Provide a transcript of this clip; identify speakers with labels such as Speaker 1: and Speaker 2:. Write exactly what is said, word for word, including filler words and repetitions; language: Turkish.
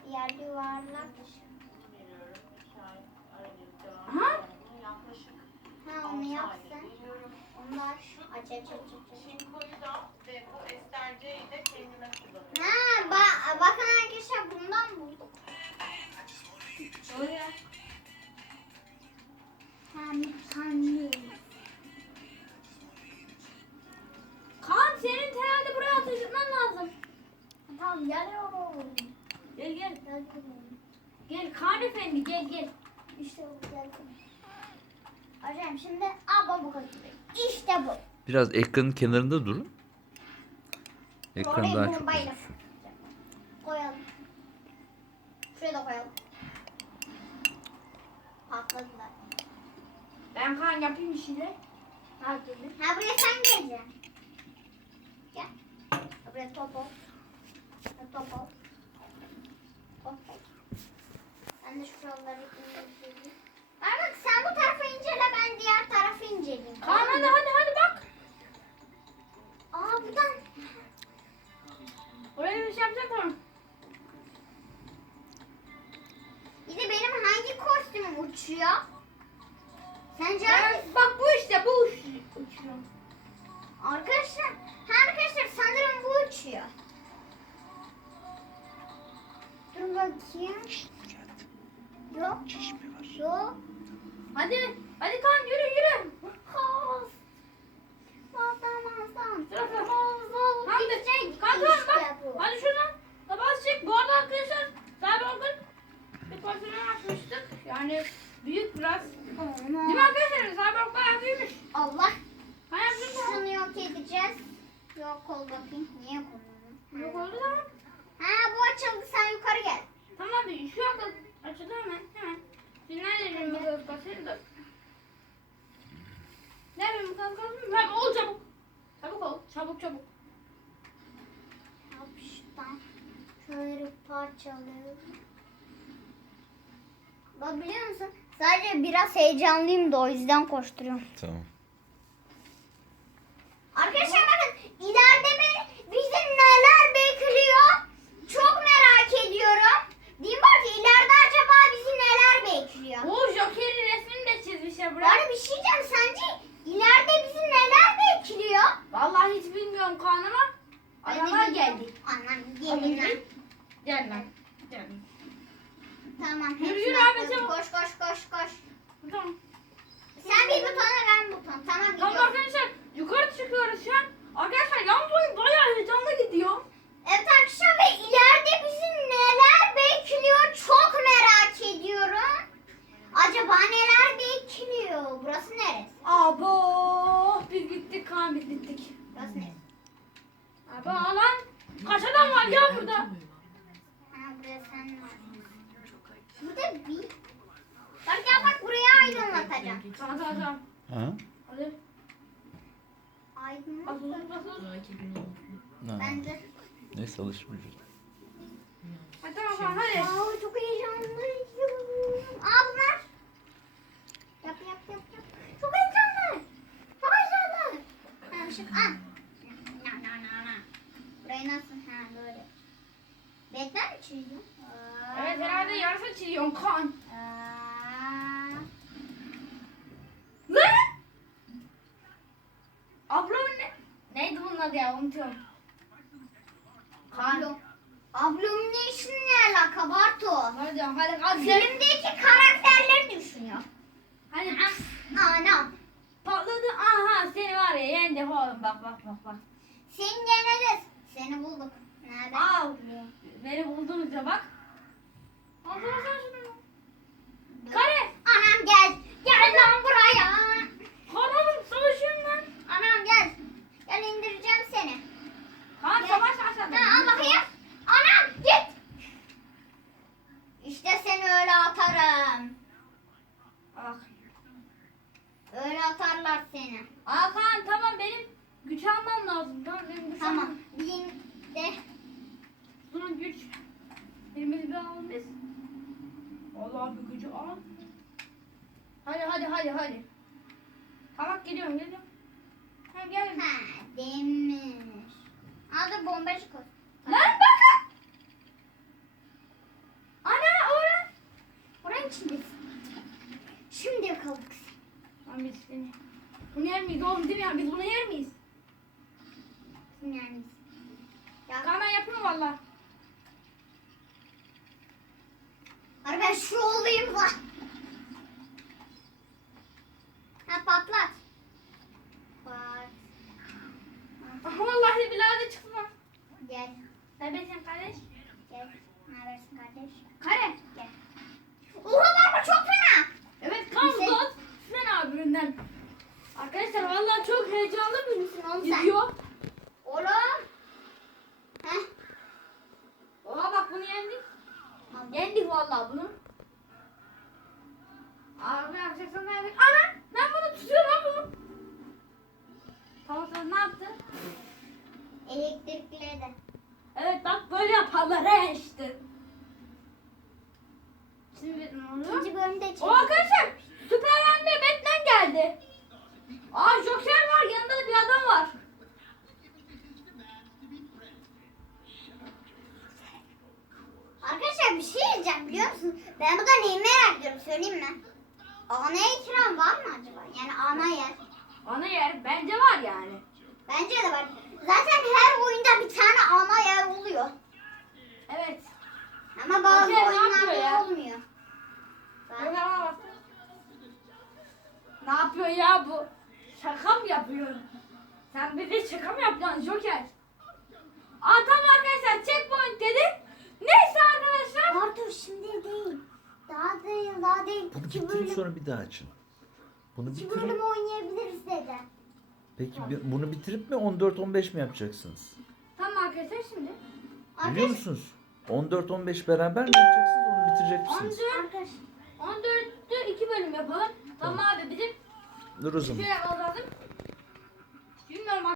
Speaker 1: Diğer yuvarlak.
Speaker 2: Ha?
Speaker 1: Ha onu yapsın. Onu da aç. Aç aç aç aç.
Speaker 3: Çinkoyu da ve bu esterceyi de kendime kullanıyorum.
Speaker 1: Ha ba bakın arkadaşlar bundan bulduk.
Speaker 2: Öyle.
Speaker 1: Ha mükemmel.
Speaker 2: Kaan senin herhalde buraya ateş etmen lazım.
Speaker 1: Tamam geliyorum.
Speaker 2: Gel gel.
Speaker 1: Geldim.
Speaker 2: Gel Kaan efendi gel gel.
Speaker 1: İşte bu geldim. Hocam şimdi abla bu kadar. İşte bu.
Speaker 4: Biraz ekranın kenarında durun. Ekran
Speaker 1: Orayı
Speaker 4: daha çok
Speaker 1: bombayla
Speaker 4: gözüküyor.
Speaker 1: koyalım. Şuraya da koyalım. Patladılar.
Speaker 2: Ben Kaan yapayım bir şeyler. Hadi.
Speaker 1: Ha buraya sen geleceksin. Gel. Ha, buraya top ol. Ha, top ol. Top ol. Ben de şuraları inceleyeyim. Ahmet sen bu tarafa incele, ben diğer tarafı inceleyeyim.
Speaker 2: Kaan hadi hadi hadi bak.
Speaker 1: Aa buradan.
Speaker 2: Oraya bir şey yapacak tamam.
Speaker 1: Bir de benim hangi kostümüm uçuyor? Sence
Speaker 2: Evet,
Speaker 1: hangisi?
Speaker 2: bak bu işte bu uç- uçuyor.
Speaker 1: Arkadaşlar, ha arkadaşlar sanırım bu uçuyor. Dur bakayım. Yok. Yok.
Speaker 2: Hadi hadi Kaan yürü yürü.
Speaker 1: Kaos. Mazdan mazdan.
Speaker 2: Sıra sıra.
Speaker 1: Mazdan.
Speaker 2: Tamam de.
Speaker 1: Gidecek
Speaker 2: Kaan tamam
Speaker 1: işte
Speaker 2: bak.
Speaker 1: bu.
Speaker 2: Hadi şuradan. Tabağız çek. Bu arada arkadaşlar sahibi olgun bir porsiyon açmıştık. Yani büyük biraz. Değil mi
Speaker 1: Aman.
Speaker 2: arkadaşlar? Sahibi olgun bayağı büyümüş.
Speaker 1: Allah.
Speaker 2: Hani yaptık mı?
Speaker 1: Şunu yok edeceğiz. Yok ol bakayım. Niye yok olmadı?
Speaker 2: Yok oldu tamam.
Speaker 1: Ha bu açıldı, sen yukarı gel.
Speaker 2: Tamam bir şu anda açıldı hemen hemen. Şimdi nerede bu kız basayım da. Nerede bu kız basayım? Ben ol çabuk. Çabuk ol. Çabuk çabuk.
Speaker 1: Hop şuradan şöyle parçalayalım. Bak biliyor musun? Sadece biraz heyecanlıyım da o yüzden koşturuyorum.
Speaker 4: Tamam.
Speaker 1: Arkadaşlar bakın ileride be- bizi neler bekliyor? Çok merak ediyorum. Diyeyim bak ki ileride acaba bizi neler bekliyor?
Speaker 2: Oo Joker'in resmini de çizmişler buraya.
Speaker 1: Bari bir şey diyeceğim, sence ileride bizi neler bekliyor?
Speaker 2: Vallahi hiç bilmiyorum Kaan ama adamlar geldi.
Speaker 1: Anam gelin lan.
Speaker 2: Gel lan. Gel.
Speaker 1: Tamam.
Speaker 2: Yürü,
Speaker 1: hepsini
Speaker 2: yürü abi,
Speaker 1: atladım.
Speaker 2: çabuk.
Speaker 1: Koş koş koş koş.
Speaker 2: Tamam.
Speaker 1: Sen bir butona, ben buton. Tamam
Speaker 2: Tamam
Speaker 1: gidiyoruz.
Speaker 2: arkadaşlar yukarı çıkıyoruz şu an. Arkadaşlar yalnız oyun bayağı heyecanlı gidiyor.
Speaker 1: Evet arkadaşlar ve ileride bizi neler bekliyor çok merak ediyorum. Acaba neler bekliyor? Burası neresi?
Speaker 2: Abo biz bittik Kaan biz bittik.
Speaker 1: Burası neresi?
Speaker 2: Abo lan kaç adam var ya burada.
Speaker 1: Ha buraya sen var. Burada bir. Bak ya bak buraya aydınlatacağım.
Speaker 2: Tamam tamam tamam.
Speaker 4: Ha?
Speaker 2: Hadi.
Speaker 1: Aydınlat.
Speaker 2: Basın basın.
Speaker 4: Ha.
Speaker 1: Ben de.
Speaker 4: Neyse alışmayacağız.
Speaker 2: Hadi tamam tamam hadi.
Speaker 1: Aa, çok heyecanlıyım. Aa bunlar. Yap yap yap yap. Çok heyecanlı. Çok heyecanlı. Ha ışık al. Na na na na. Burayı nasıl? Ha böyle. Bekler mi çiziyorum?
Speaker 2: Evet herhalde yarısı çiziyorsun Kaan.
Speaker 1: Aa.
Speaker 2: Ne? Ablamın ne? Neydi bunun adı ya unutuyorum. Kaan.
Speaker 1: Ablam. Ablamın ne işin ne alaka Bartu?
Speaker 2: Hadi hadi hadi.
Speaker 1: Filmdeki karakterleri düşünüyor.
Speaker 2: Hadi.
Speaker 1: Anam.
Speaker 2: Patladı. Aha seni var ya yendi oğlum bak bak bak bak.
Speaker 1: Seni yeneriz. Seni bulduk. Nerede?
Speaker 2: Al. Beni buldunuz bak. Al sana sen şunu. Kare.
Speaker 1: Anam gel. Gel lan buraya.
Speaker 2: Kanalım savaşıyorum lan.
Speaker 1: Anam gel. Gel indireceğim seni.
Speaker 2: Kaan
Speaker 1: Gel.
Speaker 2: savaş aşağıda.
Speaker 1: Ha, al bakayım. Anam git. İşte seni öyle atarım.
Speaker 2: Bak.
Speaker 1: Öyle atarlar seni.
Speaker 2: Aa Kaan tamam benim güç almam lazım. Tamam benim güç
Speaker 1: Tamam.
Speaker 2: almam.
Speaker 1: Bin de.
Speaker 2: Sonra güç. Elimizi bir alalım biz. Allah bir gücü al. Hadi hadi hadi hadi. Tamam geliyorum geliyorum. Ha gel.
Speaker 1: Ha demir. Al da bombacı koy.
Speaker 2: Lan bakın.
Speaker 1: Sen içindesin. Şimdi yakaladık seni.
Speaker 2: Lan biz seni. Bunu yer miyiz oğlum değil mi ya? Biz bunu yer miyiz?
Speaker 1: Kim yani? Ya
Speaker 2: Kaan ben yapıyorum valla.
Speaker 1: Hadi ben şu olayım lan. Ha patlat. Pat.
Speaker 2: Aha vallahi billahi de çıktı lan.
Speaker 1: Gel.
Speaker 2: Neredesin kardeş?
Speaker 1: Gel. Ne habersin kardeş? Kare. Gel. Oha baba çok fena.
Speaker 2: Evet kan
Speaker 1: Sen-
Speaker 2: zor. Sen abirinden. Arkadaşlar vallahi çok heyecanlı bir
Speaker 1: Misin oğlum sen?
Speaker 2: video.
Speaker 1: Oğlum. Heh.
Speaker 2: Oha bak bunu yendik. Yendik vallahi bunu. Abi yapacaksın ne yendik? Ana ben bunu tutuyorum lan bunu. Tamam sen ne yaptın?
Speaker 1: Elektrikledi.
Speaker 2: Evet bak böyle yaparlar he işte. Şimdi ne oluyor?
Speaker 1: İkinci bölümde çek.
Speaker 2: O arkadaşlar Superman ve Batman geldi. Aa Joker var yanında da bir adam var.
Speaker 1: Arkadaşlar bir şey diyeceğim biliyor musun? Ben burada neyi merak ediyorum söyleyeyim mi? Ana ekran var mı acaba? Yani ana yer.
Speaker 2: Ana yer bence var yani.
Speaker 1: Bence de var. Zaten her oyunda bir tane ana yer oluyor.
Speaker 2: Evet.
Speaker 1: Ama bazı
Speaker 2: Joker ne yapıyor
Speaker 1: oyunlarda
Speaker 2: ya?
Speaker 1: olmuyor. Ben-
Speaker 2: Joker bana bak. Ne yapıyor ya bu? Şaka mı yapıyor? Sen bize şaka mı yapıyorsun Joker? Aa tamam arkadaşlar checkpoint dedi. Neyse arkadaşlar.
Speaker 1: Arthur şimdi değil. Daha değil, daha değil.
Speaker 4: Bunu
Speaker 1: İki
Speaker 4: bitirin
Speaker 1: bölüm,
Speaker 4: sonra bir daha açın. Bunu
Speaker 1: iki
Speaker 4: bitirin.
Speaker 1: bölüm oynayabiliriz dedi.
Speaker 4: Peki bir- bunu bitirip mi on dört on beş mi yapacaksınız?
Speaker 2: Tamam arkadaşlar şimdi.
Speaker 4: Biliyor
Speaker 1: Arkadaş,
Speaker 4: musunuz? on dört on beş beraber mi yapacaksınız? Onu bitirecek misiniz?
Speaker 2: on dört,
Speaker 1: arkadaş.
Speaker 2: on dörtte iki bölüm yapalım. Tamam abi bizim
Speaker 4: Dur o zaman.
Speaker 2: şöyle yapmamız lazım. Bilmiyorum